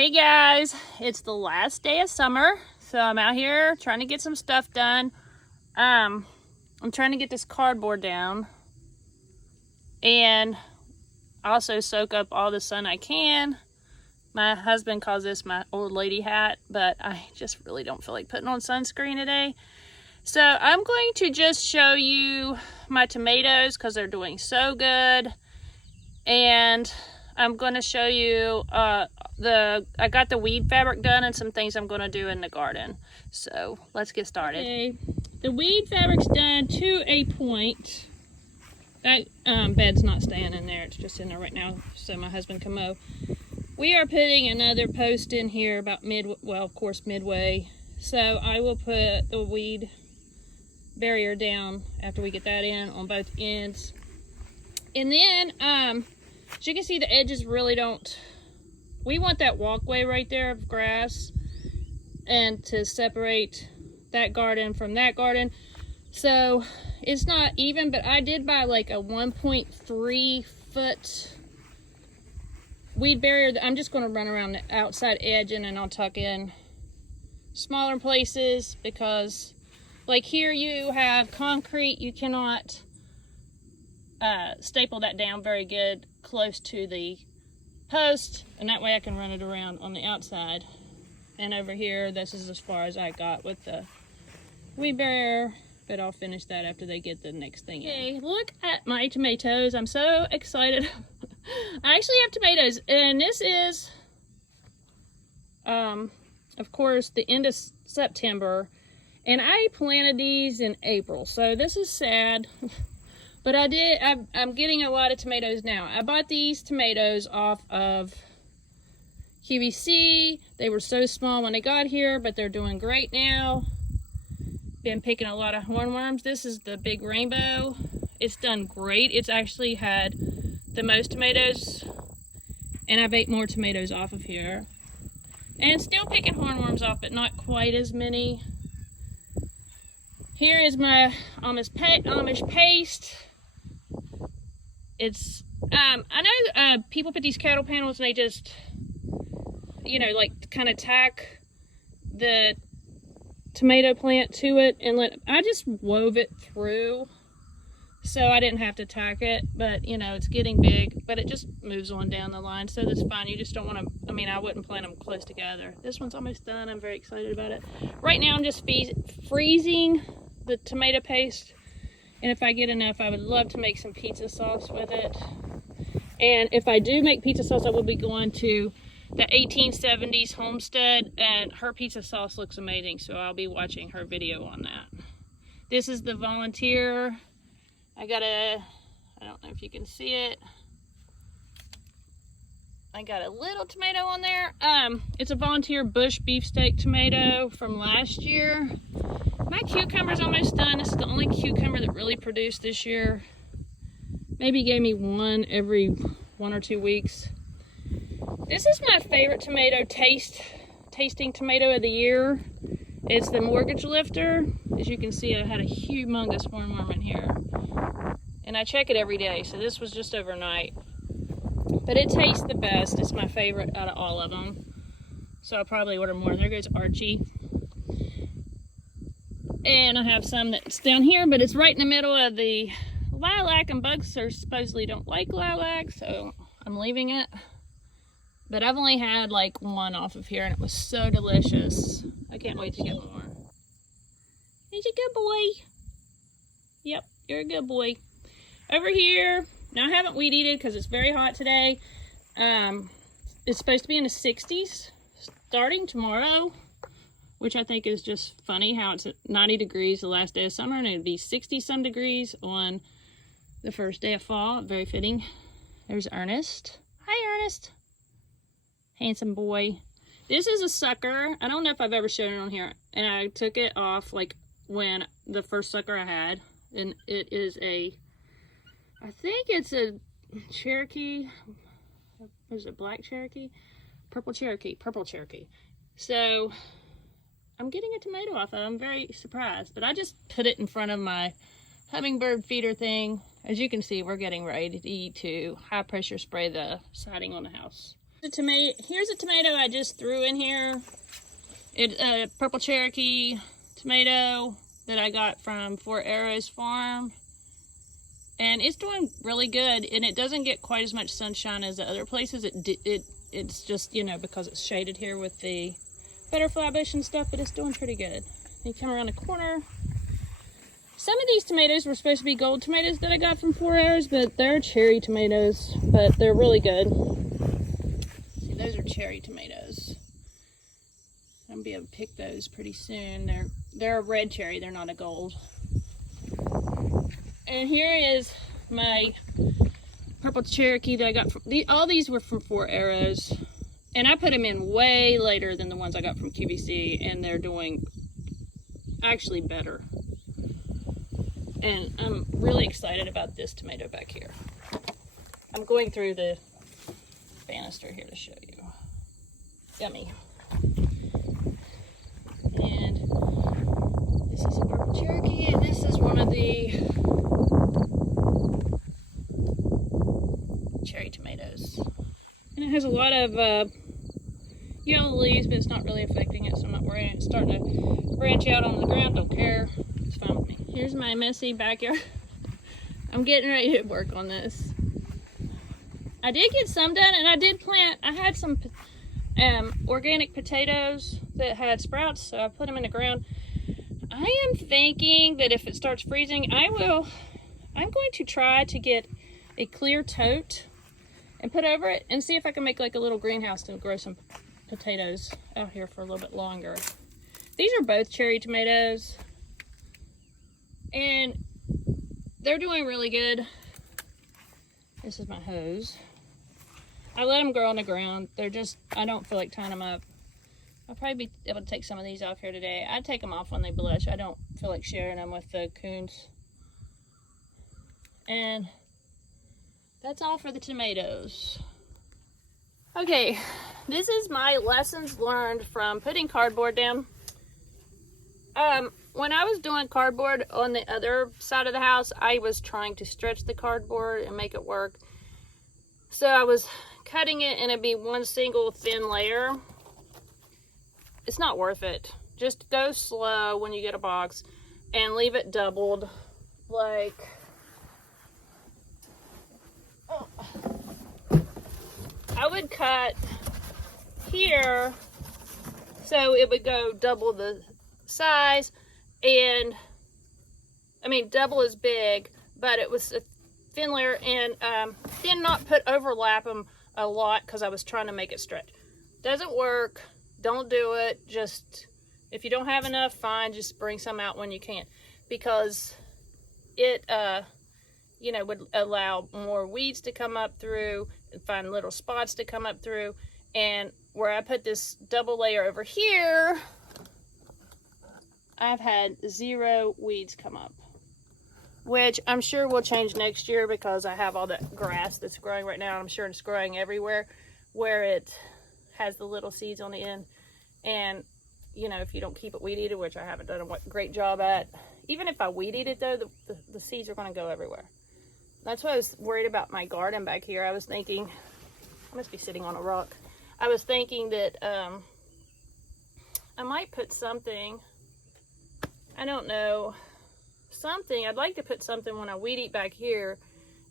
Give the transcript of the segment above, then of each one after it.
Hey guys, it's the last day of summer, so I'm out here trying to get some stuff done. I'm trying to get this cardboard down and also soak up all the sun I can. My husband calls this my old lady hat, but I just really don't feel like putting on sunscreen today. So I'm going to just show you my tomatoes because they're doing so good, and I'm going to show you I got the weed fabric done and some things I'm going to do in the garden. So let's get started. Okay, the weed fabric's done to a point. That bed's not staying in there, it's just in there right now so my husband can mow. We are putting another post in here about midway. So I will put the weed barrier down after we get that in on both ends. And then as you can see, the edges really don't, we want that walkway right there of grass and to separate that garden from that garden. So it's not even, but I did buy like a 1.3 foot weed barrier that I'm just going to run around the outside edge and then I'll tuck in smaller places, because like here you have concrete, you cannot staple that down very good close to the post, and that way I can run it around on the outside. And over here, this is as far as I got with the weed barrier, but I'll finish that after they get the next thing in. Okay, look at my tomatoes. I'm so excited. I actually have tomatoes, and this is of course the end of September, and I planted these in April, so this is sad. But I'm getting a lot of tomatoes now. I bought these tomatoes off of QVC. They were so small when they got here, but they're doing great now. Been picking a lot of hornworms. This is the big rainbow. It's done great. It's actually had the most tomatoes, and I've ate more tomatoes off of here. And still picking hornworms off, but not quite as many. Here is my Amish paste. It's I know people put these cattle panels and they just, you know, like kind of tack the tomato plant to it, and I just wove it through so I didn't have to tack it. But you know, it's getting big, but it just moves on down the line, so that's fine. You just don't want to, I mean, I wouldn't plant them close together. This one's almost done. I'm very excited about it. Right now I'm just freezing the tomato paste, and if I get enough, I would love to make some pizza sauce with it. And if I do make pizza sauce, I will be going to the 1870s Homestead, and her pizza sauce looks amazing, so I'll be watching her video on that. This is the Volunteer. I don't know if you can see it. I got a little tomato on there. It's a Volunteer bush beefsteak tomato from last year. My cucumber's almost done. This is the only cucumber that really produced this year. Maybe gave me one every 1 or 2 weeks. This is my favorite tomato tasting tomato of the year. It's the Mortgage Lifter. As you can see, I had a humongous hornworm in here. And I check it every day, so this was just overnight. But it tastes the best. It's my favorite out of all of them. So I'll probably order more. There goes Archie. And I have some that's down here, but it's right in the middle of the lilac, and bugs supposedly don't like lilac, so I'm leaving it. But I've only had like one off of here, and it was so delicious. I can't wait to get more. He's a good boy. Yep, you're a good boy. Over here, now I haven't weed eated because it's very hot today. It's supposed to be in the 60s starting tomorrow, which I think is just funny how it's at 90 degrees the last day of summer, and it'd be 60-some degrees on the first day of fall. Very fitting. There's Ernest. Hi, Ernest. Handsome boy. This is a sucker. I don't know if I've ever shown it on here, and I took it off like when the first sucker I had, and it is I think it's a Cherokee. What is it, black Cherokee? Purple Cherokee. So I'm getting a tomato off of it. I'm very surprised, but I just put it in front of my hummingbird feeder thing. As you can see, we're getting ready to high pressure spray the siding on the house. Here's a tomato I just threw in here. It's a purple Cherokee tomato that I got from Four Arrows Farm. And it's doing really good, and it doesn't get quite as much sunshine as the other places. It's just, you know, because it's shaded here with the butterfly bush and stuff, but it's doing pretty good. You come around the corner. Some of these tomatoes were supposed to be gold tomatoes that I got from Four Arrows, but they're cherry tomatoes, but they're really good. See, those are cherry tomatoes. I'm gonna be able to pick those pretty soon. They're a red cherry, they're not a gold. And here is my purple Cherokee that I got from, all these were from Four Arrows. And I put them in way later than the ones I got from QVC, and they're doing actually better. And I'm really excited about this tomato back here. I'm going through the banister here to show you. Yummy. And this is a purple Cherokee, and this is one of the cherry tomatoes. And it has a lot of yellow leaves, but it's not really affecting it, so I'm not worried. It's starting to branch out on the ground, don't care. It's fine with me. Here's my messy backyard. I'm getting ready to work on this. I did get some done, and I did plant, I had some organic potatoes that had sprouts, so I put them in the ground. I am thinking that if it starts freezing, I'm going to try to get a clear tote and put over it and see if I can make like a little greenhouse to grow some potatoes out here for a little bit longer. These are both cherry tomatoes, and they're doing really good. This is my hose. I let them grow on the ground. They're just, I don't feel like tying them up. I'll probably be able to take some of these off here today. I take them off when they blush. I don't feel like sharing them with the coons. And that's all for the tomatoes. Okay, this is my lessons learned from putting cardboard down. When I was doing cardboard on the other side of the house, I was trying to stretch the cardboard and make it work. So I was cutting it and it'd be one single thin layer. It's not worth it. Just go slow when you get a box and leave it doubled. Like, I would cut here so it would go double the size, and I mean double as big, but it was a thin layer, and did not overlap them a lot because I was trying to make it stretch. Doesn't work. Don't do it. Just, if you don't have enough, fine, just bring some out when you can, because it you know, would allow more weeds to come up through and find little spots to come up through. And where I put this double layer over here, I've had 0 weeds come up, which I'm sure will change next year because I have all that grass that's growing right now. I'm sure it's growing everywhere where it has the little seeds on the end. And, you know, if you don't keep it weed eated, which I haven't done a great job at, even if I weed eat it though, the seeds are going to go everywhere. That's why I was worried about my garden back here. I was thinking, I must be sitting on a rock. I was thinking that I might put something, I don't know, something. I'd like to put something when I weed eat back here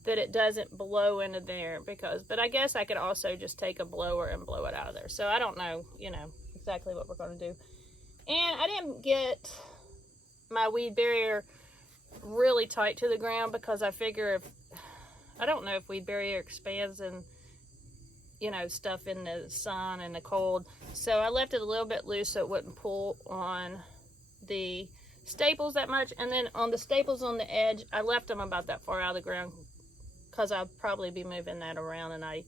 that it doesn't blow into there, but I guess I could also just take a blower and blow it out of there. So I don't know, you know, exactly what we're going to do. And I didn't get my weed barrier really tight to the ground because I figure I don't know if weed barrier expands and, you know, stuff in the sun and the cold. So I left it a little bit loose so it wouldn't pull on the staples that much. And then on the staples on the edge, I left them about that far out of the ground because I'll probably be moving that around, and I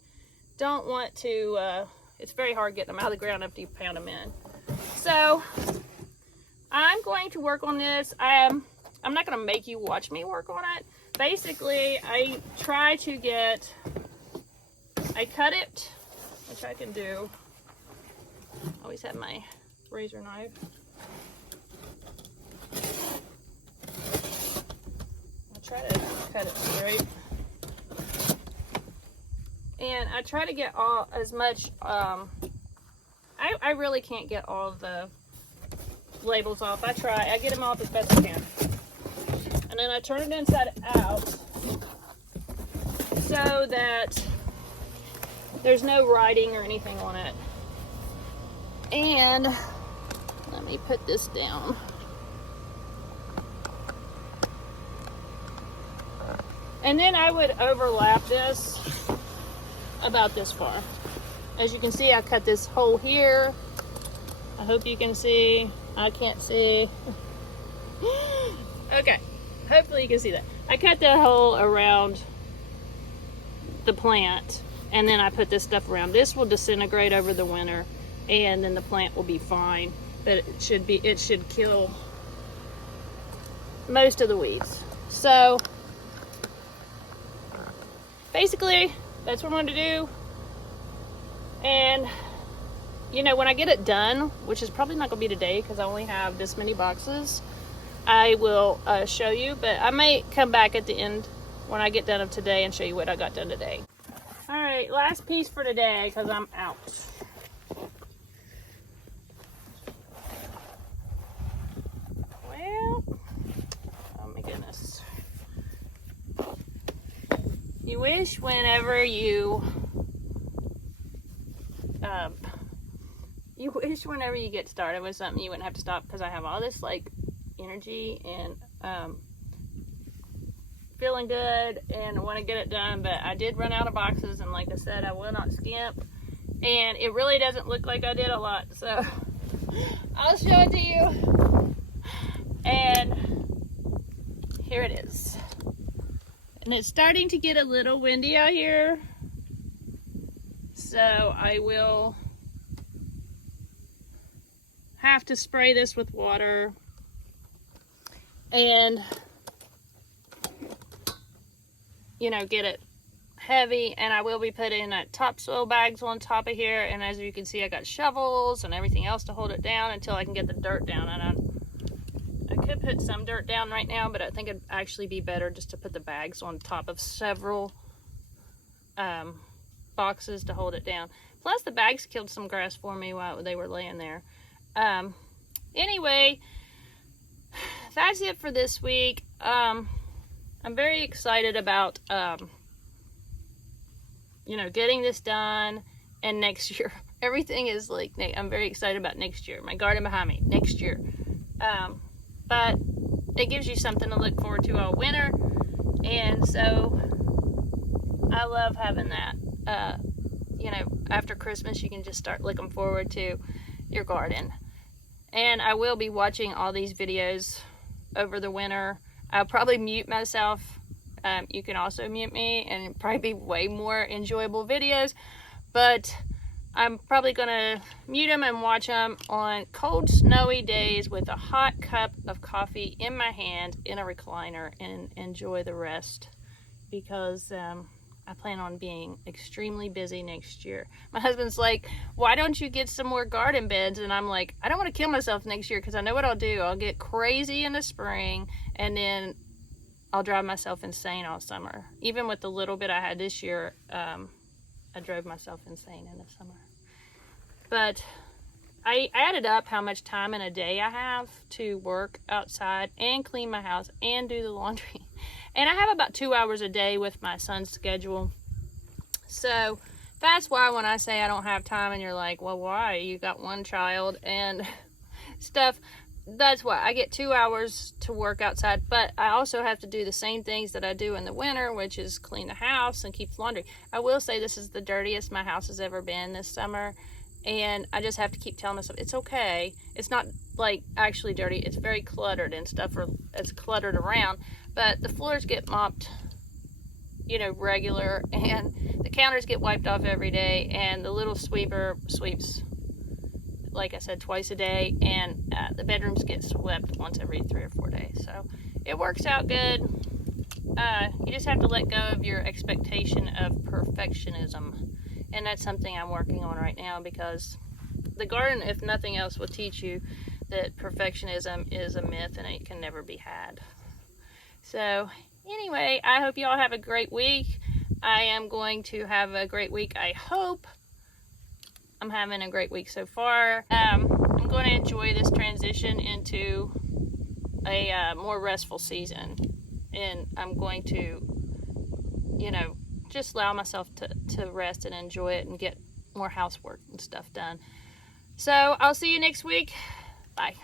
don't want to, it's very hard getting them out of the ground after you pound them in. So I'm going to work on this. I'm not going to make you watch me work on it. Basically, I try to I cut it, which I can do. I always have my razor knife. I try to cut it straight. And I try to get as much, I really can't get all the labels off. I get them off as best I can. And then I turn it inside out so that there's no writing or anything on it. And let me put this down. And then I would overlap this about this far. As you can see, I cut this hole here. I hope you can see. I can't see. Okay, hopefully you can see that. I cut that hole around the plant, and then I put this stuff around. This will disintegrate over the winter, and then the plant will be fine. But it should kill most of the weeds. So basically, that's what I'm going to do. And you know, when I get it done, which is probably not going to be today because I only have this many boxes, I will show you. But I may come back at the end when I get done of today and show you what I got done today. All right, last piece for today because I'm out. Well, oh my goodness. You wish whenever you get started with something, you wouldn't have to stop, because I have all this like energy and feeling good and I want to get it done. But I did run out of boxes, and like I said, I will not skimp, and it really doesn't look like I did a lot, so I'll show it to you. And here it is. And it's starting to get a little windy out here, so I will have to spray this with water and, you know, get it heavy. And I will be putting topsoil bags on top of here, and as you can see, I got shovels and everything else to hold it down until I can get the dirt down. And I could put some dirt down right now, but I think it'd actually be better just to put the bags on top of several boxes to hold it down. Plus the bags killed some grass for me while they were laying there. Anyway, that's it for this week. I'm very excited about you know, getting this done, and next year everything is like, I'm very excited about next year. My garden behind me next year. But it gives you something to look forward to all winter, and so I love having that. You know, after Christmas you can just start looking forward to your garden. And I will be watching all these videos over the winter. I'll probably mute myself. You can also mute me, and it'll probably be way more enjoyable videos, but I'm probably gonna mute them and watch them on cold, snowy days with a hot cup of coffee in my hand in a recliner and enjoy the rest, because I plan on being extremely busy next year. My husband's like, why don't you get some more garden beds? And I'm like, I don't want to kill myself next year, because I know what I'll do. I'll get crazy in the spring, and then I'll drive myself insane all summer. Even with the little bit I had this year, I drove myself insane in the summer. But I added up how much time in a day I have to work outside and clean my house and do the laundry. And I have about 2 hours a day with my son's schedule. So that's why when I say I don't have time and you're like, well, why? You got one child and stuff. That's why I get 2 hours to work outside, but I also have to do the same things that I do in the winter, which is clean the house and keep the laundry. I will say this is the dirtiest my house has ever been this summer, and I just have to keep telling myself it's okay. It's not like actually dirty. It's very cluttered and stuff, or it's cluttered around, but the floors get mopped, you know, regular, and the counters get wiped off every day, and the little sweeper sweeps, like I said, twice a day, and the bedrooms get swept once every 3 or 4 days. So it works out good. You just have to let go of your expectation of perfectionism, and that's something I'm working on right now, because the garden, if nothing else, will teach you that perfectionism is a myth and it can never be had. So anyway, I hope you all have a great week. I am going to have a great week, I hope. I'm having a great week so far. I'm going to enjoy this transition into a more restful season. And I'm going to, just allow myself to rest and enjoy it and get more housework and stuff done. So I'll see you next week. Bye.